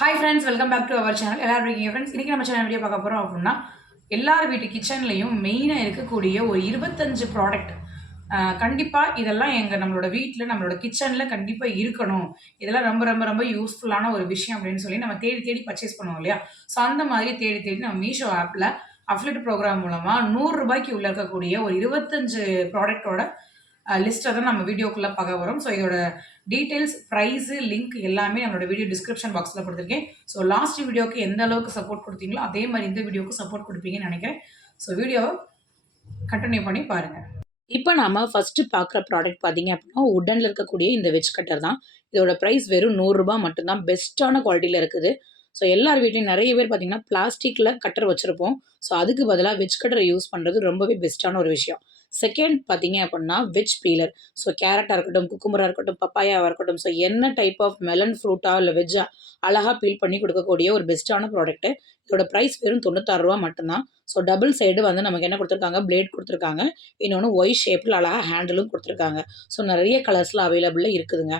Hi friends, welcome back to our channel. எல்லாரும் இருக்கீங்க friends. இன்றைக்கி நம்ம சேனல் வீடியோ பார்க்க போகிறோம் அப்படின்னா, எல்லார் வீட்டு கிச்சன்லேயும் மெயினாக இருக்கக்கூடிய ஒரு 25 ப்ராடக்ட். கண்டிப்பாக இதெல்லாம் நம்மளோட வீட்டில் நம்மளோட கிச்சனில் கண்டிப்பாக இருக்கணும். இதெல்லாம் ரொம்ப ரொம்ப ரொம்ப யூஸ்ஃபுல்லான ஒரு விஷயம் அப்படின்னு சொல்லி நம்ம தேடி தேடி பர்ச்சேஸ் பண்ணுவோம் இல்லையா? ஸோ அந்த மாதிரி தேடி தேடி நம்ம மீஷோ ஆப்பில் அஃபிலியேட் ப்ரோக்ராம் மூலமாக ₹100 உள்ள இருக்கக்கூடிய ஒரு 25 ப்ராடக்ட்டோட லிஸ்ட்டை தான் நம்ம வீடியோக்குள்ளே பார்க்க வரோம். ஸோ இதோட டீட்டெயில்ஸ், ப்ரைஸு, லிங்க் எல்லாமே நம்மளோட வீடியோ டிஸ்கிரிப்ஷன் பாக்ஸில் கொடுத்துருக்கேன். ஸோ லாஸ்ட் வீடியோக்கு எந்த அளவுக்கு சப்போர்ட் கொடுத்தீங்களோ அதே மாதிரி இந்த வீடியோக்கு சப்போர்ட் கொடுப்பீங்கன்னு நினைக்கிறேன். ஸோ வீடியோவை கண்டினியூ பண்ணி பாருங்கள். இப்போ நாம ஃபர்ஸ்ட் பார்க்குற ப்ராடக்ட் பார்த்தீங்க அப்படின்னா, உட்டனில் இருக்கக்கூடிய இந்த வெஜ் கட்டர் தான். இதோட ப்ரைஸ் வெறும் ₹100 மட்டும்தான். பெஸ்ட்டான குவாலிட்டியில் இருக்குது. ஸோ எல்லார் வீட்லையும் நிறைய பேர் பார்த்தீங்கன்னா பிளாஸ்டிக்கில் கட்டர் வச்சுருப்போம். ஸோ அதுக்கு பதிலாக வெஜ் கட்டரை யூஸ் பண்ணுறது ரொம்பவே பெஸ்ட்டான ஒரு விஷயம். செகண்ட் பார்த்தீங்க அப்படின்னா வெஜ் பீலர். ஸோ கேரட்டாக இருக்கட்டும், குக்கும்பராக இருக்கட்டும், பப்பாயாவாக இருக்கட்டும், ஸோ என்ன டைப் ஆஃப் மெலன் ஃப்ரூட்டா இல்லை வெஜ்ஜா அழகாக பீல் பண்ணி கொடுக்கக்கூடிய ஒரு பெஸ்ட்டான ப்ராடக்ட்டு. இதோட ப்ரைஸ் வெறும் ₹96 மட்டும்தான். ஸோ டபுள் சைடு வந்து நமக்கு என்ன கொடுத்துருக்காங்க, பிளேட் கொடுத்துருக்காங்க. இன்னொன்று ஒய் ஷேப்பில் அழகாக ஹேண்டிலும் கொடுத்துருக்காங்க. ஸோ நிறைய கலர்ஸில் அவைலபிளாக இருக்குதுங்க.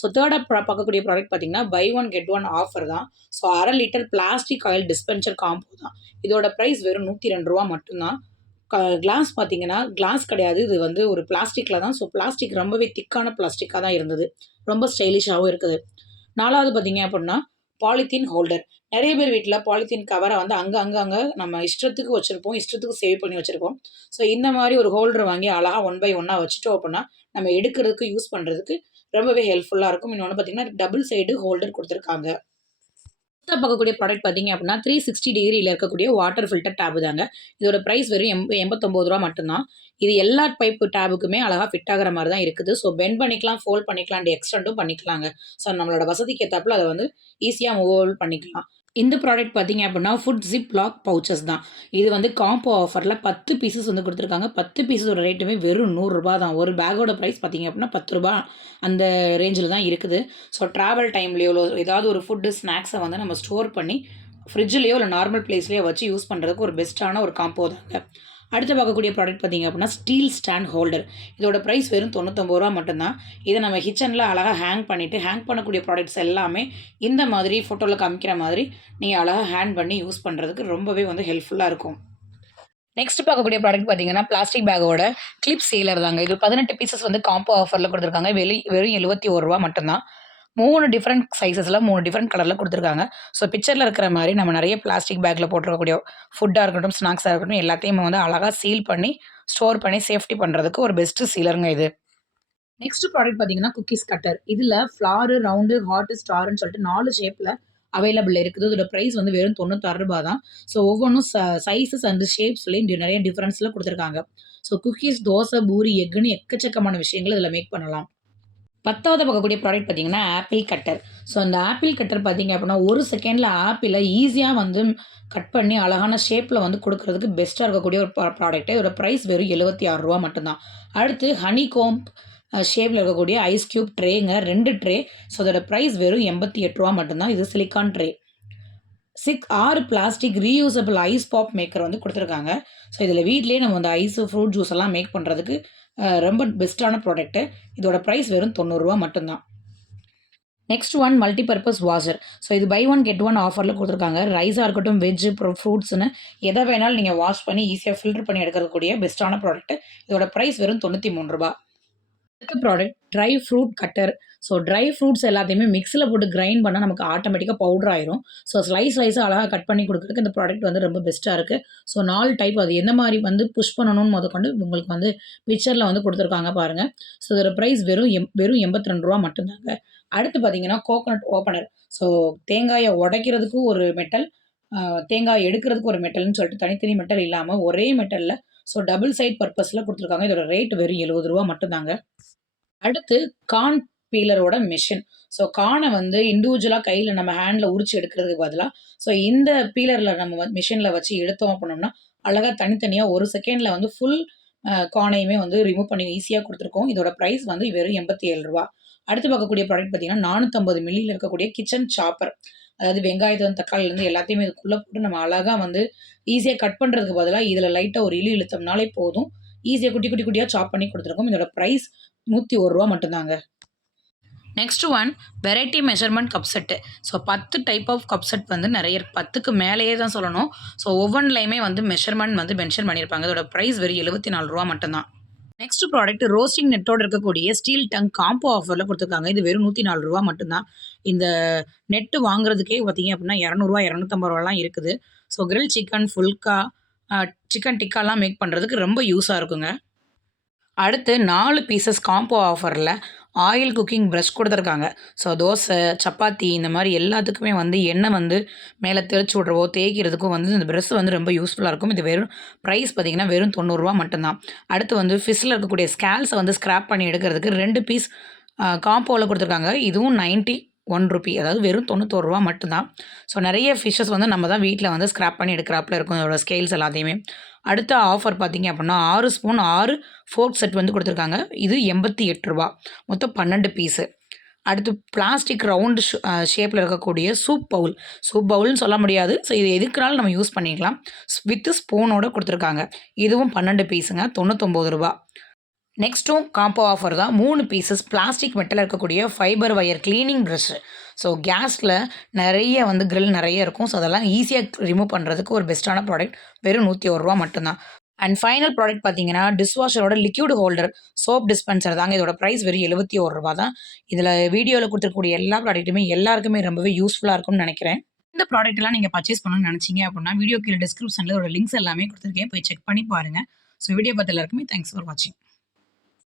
ஸோ தேர்டாக பார்க்கக்கூடிய ப்ராடக்ட் பார்த்தீங்கன்னா, buy one get one offer தான். So 1/2 litre plastic oil dispenser combo தான். இதோட ப்ரைஸ் வெறும் ₹102 மட்டும்தான். கிளாஸ் பார்த்தீங்கன்னா, கிளாஸ் கிடையாது. இது வந்து ஒரு பிளாஸ்டிக்கில் தான். ஸோ பிளாஸ்டிக் ரொம்பவே திக்கான பிளாஸ்டிக்காக தான் இருந்தது. ரொம்ப ஸ்டைலிஷாகவும் இருக்குது. 4வது பார்த்தீங்க அப்படின்னா, பாலித்தீன் ஹோல்டர். நிறைய பேர் வீட்டில் பாலித்தீன் கவரை வந்து அங்கே நம்ம இஷ்டத்துக்கு வச்சுருப்போம், இஷ்டத்துக்கு சேவ் பண்ணி வச்சுருப்போம். ஸோ இந்த மாதிரி ஒரு ஹோல்டர் வாங்கி அழகாக 1 பை 1 வச்சுட்டோம் அப்படின்னா, நம்ம எடுக்கிறதுக்கு யூஸ் பண்ணுறதுக்கு ரொம்பவே ஹெல்ப்ஃபுல்லாக இருக்கும். இன்னொன்று பார்த்தீங்கன்னா, டபுள் சைடு ஹோல்டர் கொடுத்துருக்காங்க. பார்க்கக்கூடிய ப்ராடக்ட் பார்த்தீங்க அப்படின்னா, 360 டிகிரியில் இருக்கக்கூடிய வாட்டர் ஃபில்டர் டேபு தாங்க. இதோட ப்ரைஸ் வெறும் ₹89 மட்டும்தான். இது எல்லா பைப்பு டேபுக்குமே அழகாக ஃபிட் ஆகிற மாதிரி தான் இருக்குது. ஸோ பெண்ட் பண்ணிக்கலாம், ஃபோல்ட் பண்ணிக்கலாம், எக்ஸ்டெண்டும் பண்ணிக்கலாங்க. ஸோ நம்மளோட வசதிக்கு ஏற்றாப்புல அதை வந்து ஈஸியாக மூவ் பண்ணிக்கலாம். இந்த ப்ராடக்ட் பார்த்தீங்க அப்படின்னா, ஃபுட் ஜிப் லாக் பவுச்சஸ் தான். இது வந்து காம்போ ஆஃபரில் 10 பீசஸ் வந்து கொடுத்துருக்காங்க. 10 பீஸஸோட ரேட்டுமே வெறும் ₹100 தான். ஒரு பேக்கோட ப்ரைஸ் பார்த்தீங்க அப்படின்னா ₹10 அந்த ரேஞ்சில் தான் இருக்குது. ஸோ ட்ராவல் டைம்லேயோ ஏதாவது ஒரு ஃபுட்டு ஸ்நாக்ஸை வந்து நம்ம ஸ்டோர் பண்ணி ஃப்ரிட்ஜ்லேயோ இல்லை நார்மல் பிளேஸ்லேயோ வச்சு யூஸ் பண்ணுறதுக்கு ஒரு பெஸ்ட்டான ஒரு காம்போ தாங்க. அடுத்து பார்க்கக்கூடிய ப்ராடக்ட் பார்த்தீங்க அப்படின்னா, ஸ்டீல் ஸ்டாண்ட் ஹோல்டர். இதோட ப்ரைஸ் வெறும் ₹99 மட்டும்தான். இதை நம்ம கிச்சனில் அழகாக ஹேங் பண்ணக்கூடிய ப்ராடக்ட்ஸ் எல்லாமே இந்த மாதிரி ஃபோட்டோவில் காமிக்கிற மாதிரி நீங்கள் அழகாக ஹேங் பண்ணி யூஸ் பண்ணுறதுக்கு ரொம்பவே வந்து ஹெல்ப்ஃபுல்லாக இருக்கும். நெக்ஸ்ட் பார்க்கக்கூடிய ப்ராடக்ட் பார்த்தீங்கன்னா, பிளாஸ்டிக் பேக்கோட கிளிப் சீலர் தாங்க. இது 18 பீசஸ் வந்து காம்போ ஆஃபரில் கொடுத்துருக்காங்க. வெறும் ₹71 மட்டும்தான். 3 டிஃப்ரெண்ட் சைஸஸில் 3 டிஃப்ரெண்ட் கலரில் கொடுத்துருக்காங்க. ஸோ பிக்சரில் இருக்கிற மாதிரி நம்ம நிறைய பிளாஸ்டிக் பேக்கில் போட்டிருக்கக்கூடிய ஃபுட்டாக இருக்கட்டும், ஸ்நாக்ஸாக இருக்கட்டும், எல்லாத்தையும் வந்து அழகாக சீல் பண்ணி ஸ்டோர் பண்ணி சேஃப்டி பண்ணுறதுக்கு ஒரு பெஸ்ட்டு சீலருங்க இது. நெக்ஸ்ட் ப்ராடக்ட் பார்த்தீங்கன்னா, குக்கீஸ் கட்டர். இதில் ஃப்ளாரு, ரவுண்டு, ஹார்ட்டு, ஸ்டார்னு சொல்லிட்டு 4 ஷேப்பில் அவைலபிள் இருக்குது. இதோட ப்ரைஸ் வந்து வெறும் ₹96 தான். ஸோ ஒவ்வொன்றும் சைஸஸ் அண்ட் ஷேப்ஸ்லேயும் நிறைய டிஃப்ரென்ஸில் கொடுத்துருக்காங்க. ஸோ குக்கீஸ், தோசை, பூரி, எக்குன்னு எக்கச்சக்கமான விஷயங்கள் இதில் மேக் பண்ணலாம். 10வது பார்க்கக்கூடிய ப்ராடக்ட் பார்த்தீங்கன்னா, ஆப்பிள் கட்டர். ஸோ அந்த ஆப்பிள் கட்டர் பார்த்தீங்க அப்படின்னா, 1 செகண்டில் ஆப்பிளை ஈஸியாக வந்து கட் பண்ணி அழகான ஷேப்பில் வந்து கொடுக்கறதுக்கு பெஸ்ட்டாக இருக்கக்கூடிய ஒரு ப்ராடக்ட்டு. இதோட ப்ரைஸ் வெறும் ₹76 மட்டும்தான். அடுத்து ஹனி கோம்ப் ஷேப்பில் இருக்கக்கூடிய ஐஸ் க்யூப் ட்ரேங்க, 2 ட்ரே. ஸோ அதோட ப்ரைஸ் வெறும் ₹88 மட்டும்தான். இது silicone tray. 6 plastic reusable ice pop maker வந்து கொடுத்துருக்காங்க. ஸோ இதில் வீட்லேயே நம்ம அந்த ஐஸு, ஃப்ரூட் ஜூஸ் எல்லாம் மேக் பண்ணுறதுக்கு ரொம்ப பெஸ்ட்டான ப்ராடக்ட்டு. இதோட ப்ரைஸ் வெறும் ₹90 மட்டும்தான். Next one multipurpose washer. So இது பை ஒன் கெட் ஒன் ஆஃபரில் கொடுத்துருக்காங்க. ரைஸாக இருக்கட்டும், வெஜ்ஜு, ஃப்ரூட்ஸ்னு எதை வேணாலும் நீங்கள் வாஷ் பண்ணி ஈஸியாக ஃபில்டர் பண்ணி எடுக்கக்கூடிய பெஸ்ட்டான ப்ராடக்ட்டு. இதோட ப்ரைஸ் வெறும் ₹93. அடுத்த product dry fruit cutter. So dry fruits எல்லாத்தையுமே மிக்ஸில் போட்டு கிரைண்ட் பண்ணால் நமக்கு ஆட்டோமேட்டிக்காக பவுடர் ஆயிரும். ஸோ ஸ்லைஸாக அழகாக கட் பண்ணி கொடுக்குறதுக்கு இந்த ப்ராடக்ட் வந்து ரொம்ப பெஸ்ட்டாக இருக்குது. ஸோ 4 டைப், அது எந்த மாதிரி வந்து புஷ் பண்ணணும்னு முதற்கொண்டு உங்களுக்கு வந்து பிக்சரில் வந்து கொடுத்துருக்காங்க பாருங்கள். ஸோ இதோட ப்ரைஸ் வெறும் ₹82 மட்டும்தாங்க. அடுத்து பார்த்தீங்கன்னா, கோகோனட் ஓப்பனர். ஸோ தேங்காயை உடைக்கிறதுக்கு ஒரு மெட்டல், தேங்காய் எடுக்கிறதுக்கு ஒரு மெட்டல்னு சொல்லிட்டு தனித்தனி மெட்டல் இல்லாமல் ஒரே மெட்டலில் ஸோ டபுள் சைட் பர்பஸில் கொடுத்துருக்காங்க. இதோட ரேட் வெறும் ₹70 மட்டும்தாங்க. அடுத்து கார்ன் பீலரோட மிஷின். ஸோ கார்னை வந்து இண்டிவிஜுவலாக கையில் நம்ம ஹேண்டில் உரிச்சு எடுக்கிறதுக்கு பதிலாக ஸோ இந்த பீலரில் நம்ம மிஷினில் வச்சு எடுத்தோம் அப்படின்னோம்னா அழகாக தனித்தனியாக 1 செகண்டில் வந்து ஃபுல் கார்னையுமே வந்து ரிமூவ் பண்ணி ஈஸியாக கொடுத்துருக்கோம். இதோட ப்ரைஸ் வந்து வெறும் ₹87. அடுத்து பார்க்கக்கூடிய ப்ராடக்ட் பார்த்தீங்கன்னா, 450 மில்லியில் இருக்கக்கூடிய கிச்சன் சாப்பர். அதாவது வெங்காயத்தை, தக்காளிலேருந்து எல்லாத்தையுமே இதுக்குள்ளே போட்டு நம்ம அழகாக வந்து ஈஸியாக கட் பண்ணுறதுக்கு பதிலாக இதில் லைட்டாக ஒரு இழுத்தோம்னாலே போதும். ஈஸியாக குட்டி குட்டியாக சாப் பண்ணி கொடுத்துருக்கோம். இதோட ப்ரைஸ் ₹101 மட்டும்தாங்க. Next one variety measurement cup set. So 10 type half cup set வந்து நிறைய 10க்கு மேலேயே தான் சொல்லணும். ஸோ ஒவ்வொன்றிலையுமே வந்து மெஷர்மெண்ட் வந்து மென்ஷன் பண்ணியிருப்பாங்க. இதோட ப்ரைஸ் வெறும் ரூ. 74 மட்டும்தான். நெக்ஸ்ட் ப்ராடக்ட் ரோஸ்டிங் நெட்டோட இருக்கக்கூடிய ஸ்டீல் டங் காம்போ ஆஃபரில் கொடுத்துருக்காங்க. இது வெறும் ரூ. 104 மட்டும்தான். இந்த நெட்டு வாங்குறதுக்கே பார்த்தீங்க அப்படின்னா ரூ. 200 250 இருக்குது. So grill chicken phulka chicken டிக்காலாம் மேக் பண்ணுறதுக்கு ரொம்ப யூஸாக இருக்குங்க. அடுத்து 4 பீசஸ் காம்போ ஆஃபரில் ஆயில் குக்கிங் ப்ரஷ் கொடுத்துருக்காங்க. ஸோ தோசை சப்பாத்தி இந்த மாதிரி எல்லாத்துக்குமே வந்து எண்ணெய் வந்து மேலே தெளிச்சு விட்றவோ தேய்க்கிறதுக்கும் வந்து இந்த ப்ரஷ் வந்து ரொம்ப யூஸ்ஃபுல்லாக இருக்கும். இது வெறும் ப்ரைஸ் பார்த்திங்கன்னா வெறும் ரூ. 90 மட்டும்தான். அடுத்து வந்து ஃபிஷ்ஷில் இருக்கக்கூடிய ஸ்கேல்ஸை வந்து ஸ்க்ராப் பண்ணி எடுக்கிறதுக்கு 2 பீஸ் காம்போவில் கொடுத்துருக்காங்க. இதுவும் ₹91, அதாவது வெறும் ரூ. 91 மட்டும்தான். ஸோ நிறைய ஃபிஷ்ஷஸ் வந்து நம்ம தான் வீட்டில் வந்து ஸ்க்ராப் பண்ணி எடுக்கிறாப்புல இருக்கும் இதோட ஸ்கேல்ஸ் எல்லாத்தையுமே. அடுத்த ஆஃபர் பார்த்தீங்க அப்படின்னா 6 ஸ்பூன் 6 ஃபோர்க் செட் வந்து கொடுத்துருக்காங்க. இது ₹88, மொத்தம் 12 பீஸு. அடுத்து பிளாஸ்டிக் ரவுண்டு ஷேப்பில் இருக்கக்கூடிய சூப் பவுல்னு சொல்ல முடியாது. ஸோ இது எதுக்குனாலும் நம்ம யூஸ் பண்ணிக்கலாம். வித்து ஸ்பூனோட கொடுத்துருக்காங்க. இதுவும் 12 பீஸுங்க, ₹99. நெக்ஸ்ட்டும் காம்போ ஆஃபர் தான். 3 பீசஸ் பிளாஸ்டிக் மெட்டலில் இருக்கக்கூடிய fibre wire cleaning brush. So கேஸில் நிறைய வந்து கிரில் நிறைய இருக்கும். ஸோ அதெல்லாம் ஈஸியாக ரிமூவ் பண்ணுறதுக்கு ஒரு பெஸ்ட்டான ப்ராடக்ட். வெறும் ₹101 மட்டும்தான். அண்ட் ஃபைனல் ப்ராடக்ட் பார்த்தீங்கன்னா டிஷ்வாஷரோட லிக்யூட் ஹோல்டர் சோப் டிஸ்பென்சர் தாங்க. இதோட ப்ரைஸ் வெறும் ₹71 தான். இதில் வீடியோவில் கொடுத்துருக்கக்கூடிய எல்லா ப்ராடக்ட்டுமே எல்லாருக்குமே ரொம்பவே யூஸ்ஃபுல்லாக இருக்கும்னு நினைக்கிறேன். இந்த ப்ராடக்ட்லாம் நீங்கள் பர்ச்சேஸ் பண்ணணும்னு நினச்சிங்க அப்படின்னா வீடியோ கீழே டிஸ்கிரிப்ஷனில் ஒரு லிங்க்ஸ் எல்லாமே கொடுத்துருக்கேன். போய் செக் பண்ணி பாருங்கள். ஸோ வீடியோ பார்த்த எல்லாருக்குமே தேங்க்ஸ் ஃபார் வாட்சிங்.